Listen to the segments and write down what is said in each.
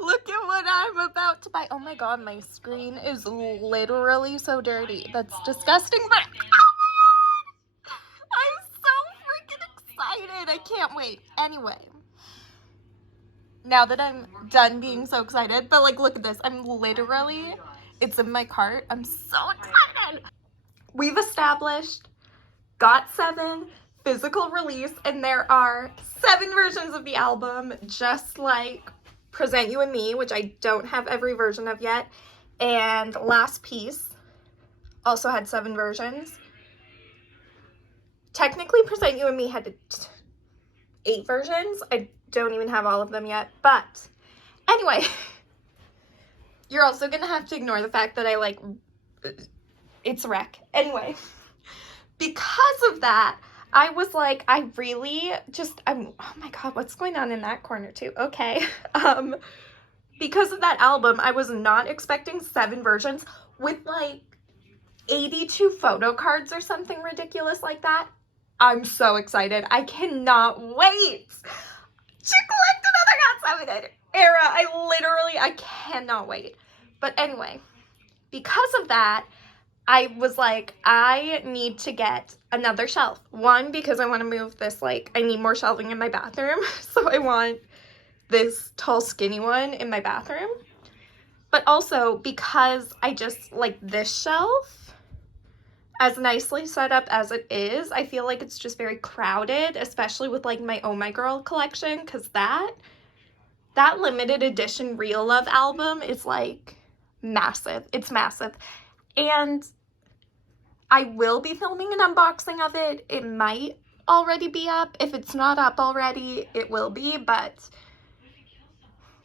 Look at what I'm about to buy. Oh my god, my screen is literally so dirty. That's disgusting, but I'm so freaking excited. I can't wait. Anyway, now that I'm done being so excited, but like, look at this. I'm literally, it's in my cart. I'm so excited. We've established GOT7 physical release, and there are 7 versions of the album, just like Present You and Me, which I don't have every version of yet, and Last Piece also had 7 versions. Technically, Present You and Me had 8 versions. I don't even have all of them yet, but anyway, you're also gonna have to ignore the fact that I like, it's a wreck. Anyway, because of that, I was like, I really just, oh my god, what's going on in that corner too? Okay. Because of that album, I was not expecting 7 versions with like 82 photo cards or something ridiculous like that. I'm so excited. I cannot wait to collect another GOT7 era. I cannot wait. But anyway, because of that, I was like, I need to get another shelf. One, because I want to move this, like, I need more shelving in my bathroom. So I want this tall, skinny one in my bathroom. But also because I just like this shelf, as nicely set up as it is, I feel like it's just very crowded, especially with like my Oh My Girl collection, because that limited edition Real Love album is like massive. It's massive. And I will be filming an unboxing of it. It might already be up. If it's not up already, it will be, but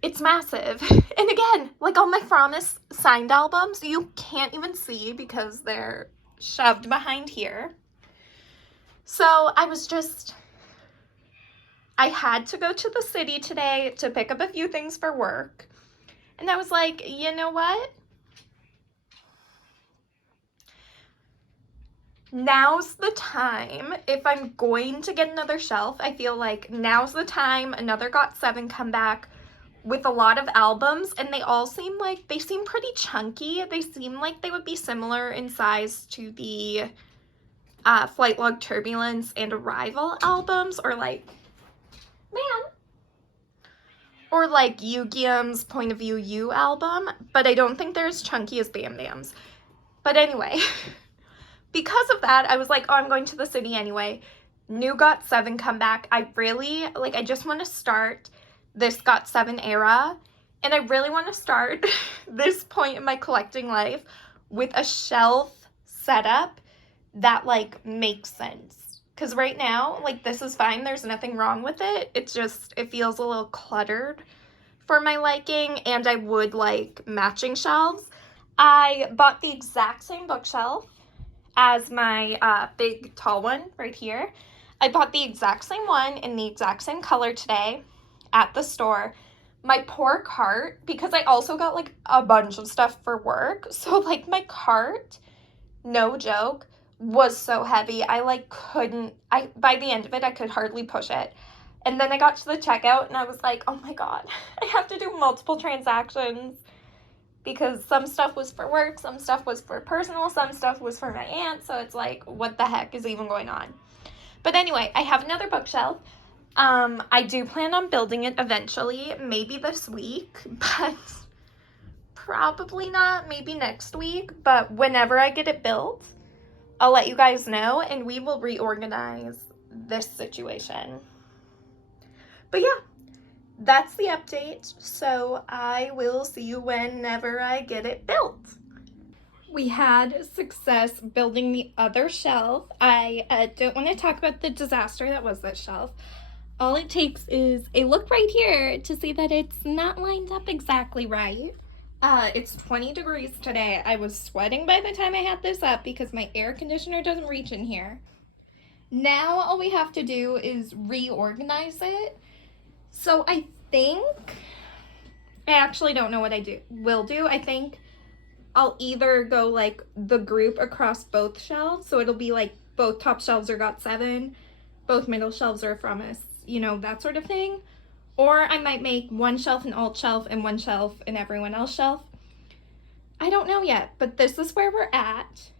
it's massive. And again, like all my Promise signed albums, you can't even see because they're shoved behind here. So I had to go to the city today to pick up a few things for work. And I was like, you know what? Now's the time. If I'm going to get another shelf, I feel like now's the time. Another GOT7 comeback with a lot of albums, and they all seem pretty chunky. They seem like they would be similar in size to the Flight Log Turbulence and Arrival albums, or like Yu-Gi-Oh's Point of View U album, but I don't think they're as chunky as Bam Bam's. But anyway, because of that, I was like, oh, I'm going to the city anyway. New GOT7 comeback. I just want to start this GOT7 era, and I really want to start this point in my collecting life with a shelf setup that like makes sense. Because right now, like, this is fine. There's nothing wrong with it. It's just, it feels a little cluttered for my liking, and I would like matching shelves. I bought the exact same bookshelf as my big tall one right here. I bought the exact same one in the exact same color today at the store. My poor cart, because I also got like a bunch of stuff for work, so like my cart, no joke, was so heavy. I like couldn't, by the end of it, I could hardly push it. And then I got to the checkout and I was like, oh my god, I have to do multiple transactions, because some stuff was for work, some stuff was for personal, some stuff was for my aunt, so it's like, what the heck is even going on? But anyway, I have another bookshelf. I do plan on building it eventually, maybe this week, but probably not, maybe next week. But whenever I get it built, I'll let you guys know, and we will reorganize this situation. But yeah, that's the update, so I will see you whenever I get it built. We had success building the other shelf. I don't want to talk about the disaster that was that shelf. All it takes is a look right here to see that it's not lined up exactly right. It's 20 degrees today. I was sweating by the time I had this up because my air conditioner doesn't reach in here. Now all we have to do is reorganize it. So I actually don't know what I will do. I think I'll either go like the group across both shelves. So it'll be like both top shelves are GOT7, both middle shelves are Promise, you know, that sort of thing. Or I might make one shelf an alt shelf and one shelf an everyone else shelf. I don't know yet, but this is where we're at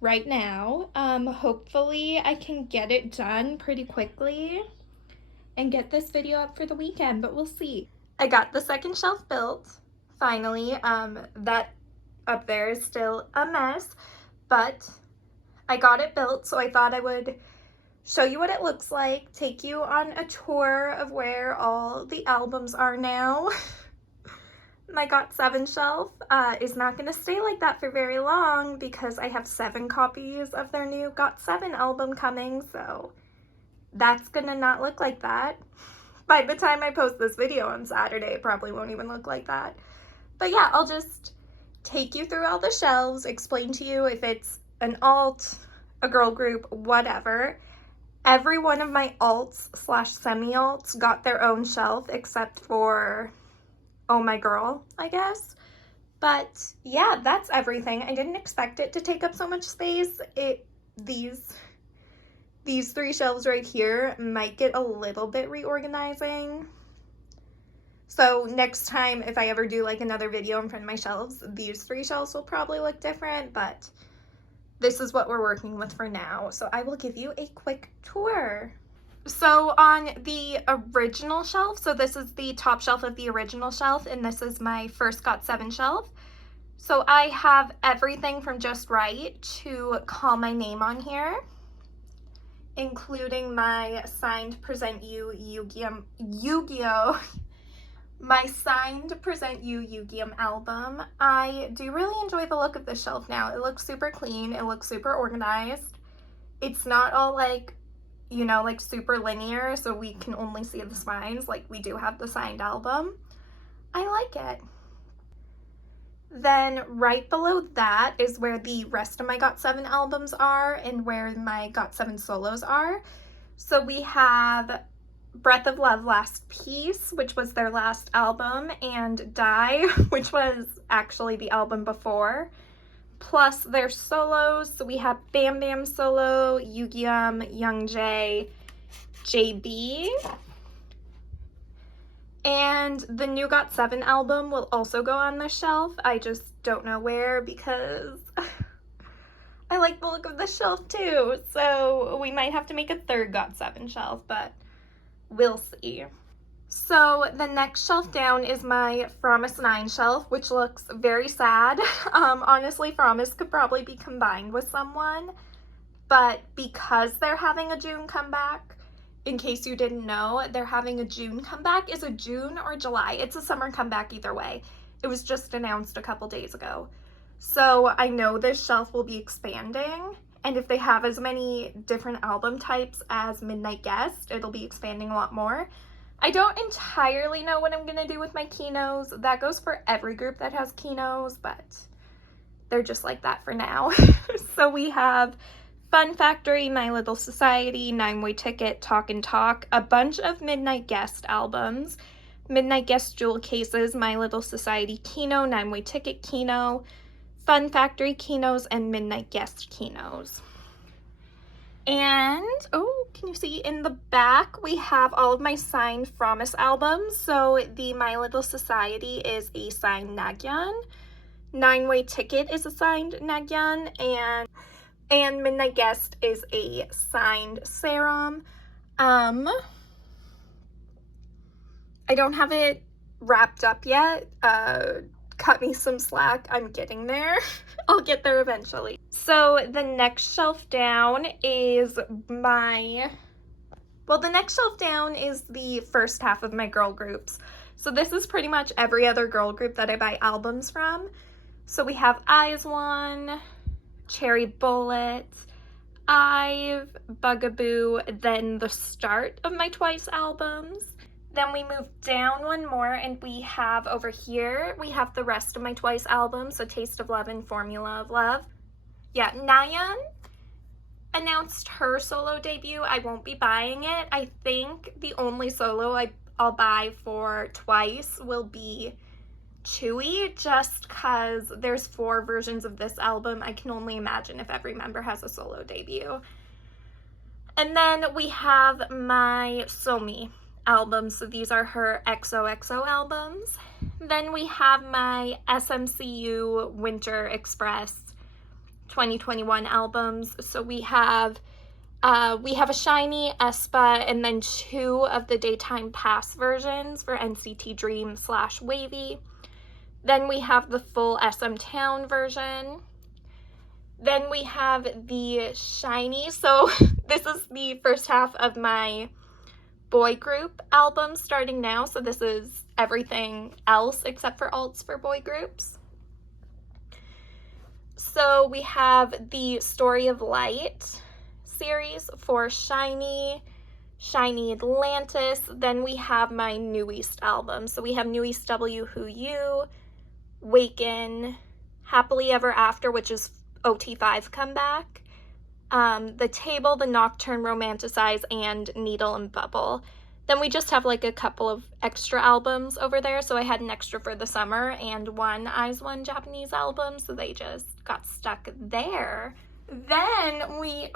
right now. Hopefully I can get it done pretty quickly and get this video up for the weekend, but we'll see. I got the second shelf built, finally. That up there is still a mess, but I got it built, so I thought I would show you what it looks like, take you on a tour of where all the albums are now. My Got7 shelf is not going to stay like that for very long because I have 7 copies of their new Got7 album coming, so that's going to not look like that. By the time I post this video on Saturday, it probably won't even look like that. But yeah, I'll just take you through all the shelves, explain to you if it's an alt, a girl group, whatever. Every one of my alts / semi-alts got their own shelf except for Oh My Girl, I guess. But yeah, that's everything. I didn't expect it to take up so much space. These 3 shelves right here might get a little bit reorganizing. So next time, if I ever do like another video in front of my shelves, these 3 shelves will probably look different, but this is what we're working with for now. So I will give you a quick tour. So on the original shelf, so this is the top shelf of the original shelf, and this is my first Got7 shelf. So I have everything from Just Right to Call My Name on here, including my signed Present You Yu-Gi-Oh! My signed Present You Yu-Gi-Oh! Album. I do really enjoy the look of this shelf now. It looks super clean. It looks super organized. It's not all like, you know, like super linear, so we can only see the spines. Like, we do have the signed album. I like it. Then right below that is where the rest of my Got7 albums are and where my Got7 solos are. So we have Breath of Love Last Piece, which was their last album, and Die, which was actually the album before, plus their solos. So we have Bam Bam solo, Yu-Gi-Oh!, Young Jae, JB, and the new Got7 album will also go on the shelf. I just don't know where because I like the look of the shelf too, so we might have to make a third Got7 shelf, but we'll see. So the next shelf down is my Promise 9 shelf, which looks very sad. Honestly, Promise could probably be combined with someone, but because they're having a June comeback, in case you didn't know, they're having a June comeback. Is it June or July? It's a summer comeback either way. It was just announced a couple days ago. So I know this shelf will be expanding, and if they have as many different album types as Midnight Guest, it'll be expanding a lot more. I don't entirely know what I'm gonna do with my Kinos. That goes for every group that has Kinos, but they're just like that for now. So we have Fun Factory, My Little Society, 9-Way Ticket, Talk and Talk, a bunch of Midnight Guest albums, Midnight Guest Jewel Cases, My Little Society Kino, 9-Way Ticket Kino, Fun Factory Kinos, and Midnight Guest Kinos. And, oh, can you see in the back, we have all of my signed Promise albums. So the My Little Society is a signed Nagyan, 9-Way Ticket is a signed Nagyan, and Midnight Guest is a signed Serum. I don't have it wrapped up yet. Cut me some slack. I'm getting there. I'll get there eventually. So the next shelf down is the next shelf down is the first half of my girl groups. So this is pretty much every other girl group that I buy albums from. So we have Eyes One, Cherry Bullet, I've, Bugaboo, then the start of my Twice albums. Then we move down one more and we have over here, we have the rest of my Twice albums, so Taste of Love and Formula of Love. Yeah, Nayeon announced her solo debut. I won't be buying it. I think the only solo I'll buy for Twice will be Chewy, just because there's 4 versions of this album. I can only imagine if every member has a solo debut. And then we have my Somi albums. So these are her XOXO albums. Then we have my SMCU Winter Express 2021 albums. So we have a Shiny, aespa, and then 2 of the Daytime Pass versions for NCT Dream / Wavy. Then we have the full SM Town version. Then we have the Shiny. So this is the first half of my boy group album starting now. So this is everything else except for alts for boy groups. So we have the Story of Light series for Shiny, Shiny Atlantis. Then we have my New East album. So we have New East W, Who You, Waken, Happily Ever After, which is OT5 comeback, The Table, The Nocturne, Romanticize, and Needle and Bubble. Then we just have like a couple of extra albums over there. So I had an extra for the summer and one IZ*ONE Japanese album. So they just got stuck there. Then we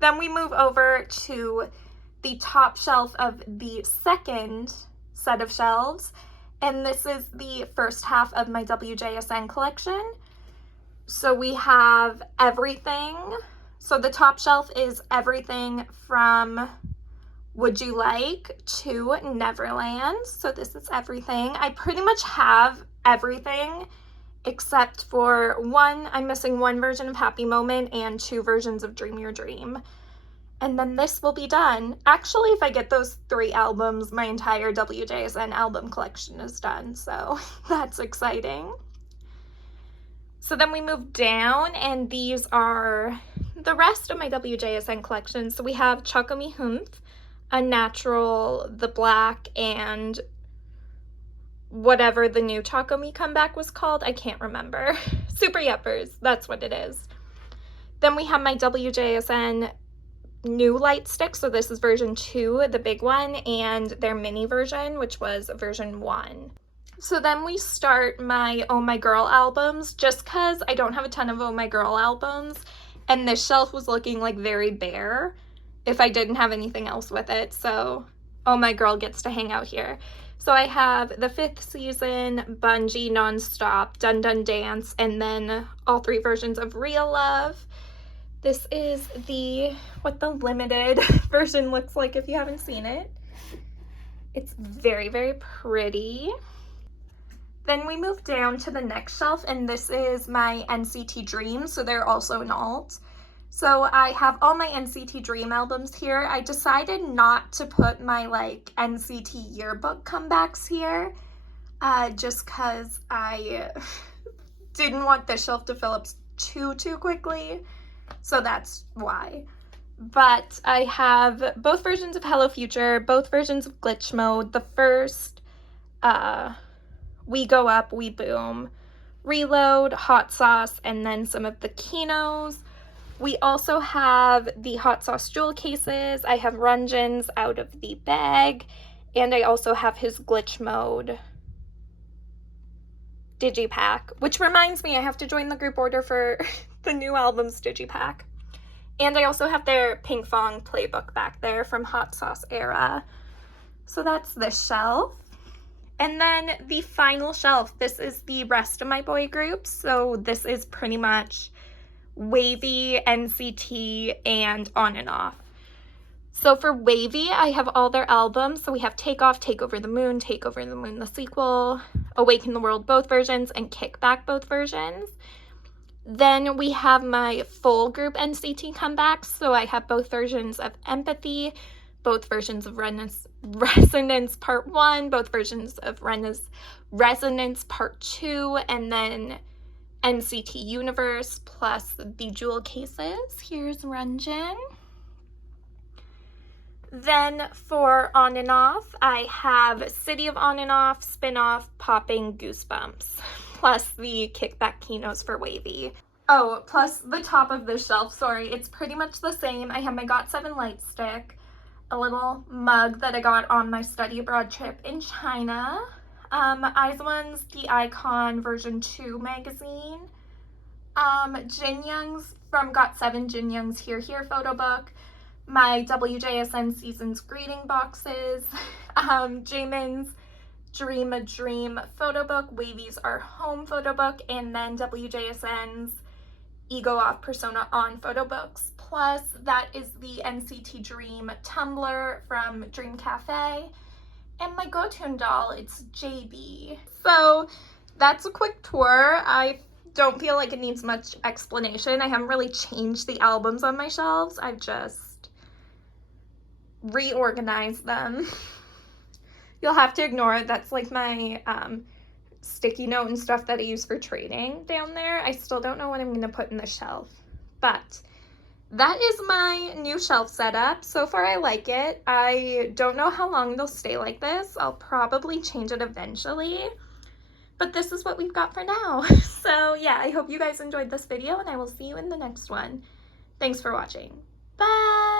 move over to the top shelf of the second set of shelves. And this is the first half of my WJSN collection. So we have everything. So the top shelf is everything from Would You Like to Neverland. So this is everything. I pretty much have everything except for I'm missing 1 version of Happy Moment and 2 versions of Dream Your Dream. And then this will be done. Actually, if I get those 3 albums, my entire WJSN album collection is done. So that's exciting. So then we move down, and these are the rest of my WJSN collection. So we have Chocomi Humph, Unnatural, The Black, and whatever the new Chocomi comeback was called. I can't remember. Super Yuppers, that's what it is. Then we have my WJSN new light stick. So this is version 2, the big one, and their mini version, which was version 1. So then we start my Oh My Girl albums, just because I don't have a ton of Oh My Girl albums, and this shelf was looking like very bare if I didn't have anything else with it. So Oh My Girl gets to hang out here. So I have the 5th season, Bungee, Nonstop, Dun Dun Dance, and then all 3 versions of Real Love. This is what the limited version looks like if you haven't seen it. It's very, very pretty. Then we move down to the next shelf, and this is my NCT Dream, so they're also an alt. So I have all my NCT Dream albums here. I decided not to put my like NCT yearbook comebacks here, just because I didn't want this shelf to fill up too quickly. So that's why. But I have both versions of Hello Future, both versions of Glitch Mode, the first, We Go Up, We Boom, Reload, Hot Sauce, and then some of the Kinos. We also have the Hot Sauce jewel cases. I have Runjin's out of the bag, and I also have his Glitch Mode digipack, which reminds me I have to join the group order for the new albums digipack. And I also have their Ping Fong playbook back there from Hot Sauce era. So that's this shelf. And then the final shelf, this is the rest of my boy groups. So this is pretty much Wavy, NCT, and On and Off. So for Wavy, I have all their albums. So we have Take Off, Take Over the Moon, Take Over the Moon, the sequel, Awaken the World, both versions, and Kickback, both versions. Then we have my full group NCT comebacks. So I have both versions of Empathy, both versions of Resonance Part 1, both versions of Resonance Part 2, and then NCT Universe, plus the jewel cases. Here's Runjin. Then for On and Off, I have City of On and Off, Spin-Off, Popping, Goosebumps, plus the Kickback Kinos for Wavy. Oh, plus the top of this shelf, sorry, it's pretty much the same. I have my GOT7 light stick, a little mug that I got on my study abroad trip in China, IZ*ONE's The Icon version 2 magazine, Jin Young's from GOT7 Jin Young's Here Here photo book, my WJSN Seasons greeting boxes, Jamin's Dream a Dream photo book, Wavy's Our Home photo book, and then WJSN's Ego Off Persona On photo books. Plus, that is the NCT Dream tumbler from Dream Cafe. And my Go-Toon doll, it's JB. So that's a quick tour. I don't feel like it needs much explanation. I haven't really changed the albums on my shelves. I've just reorganized them. You'll have to ignore it. That's like my sticky note and stuff that I use for trading down there. I still don't know what I'm going to put in the shelf. But that is my new shelf setup. So far, I like it. I don't know how long they'll stay like this. I'll probably change it eventually. But this is what we've got for now. So yeah, I hope you guys enjoyed this video, and I will see you in the next one. Thanks for watching. Bye!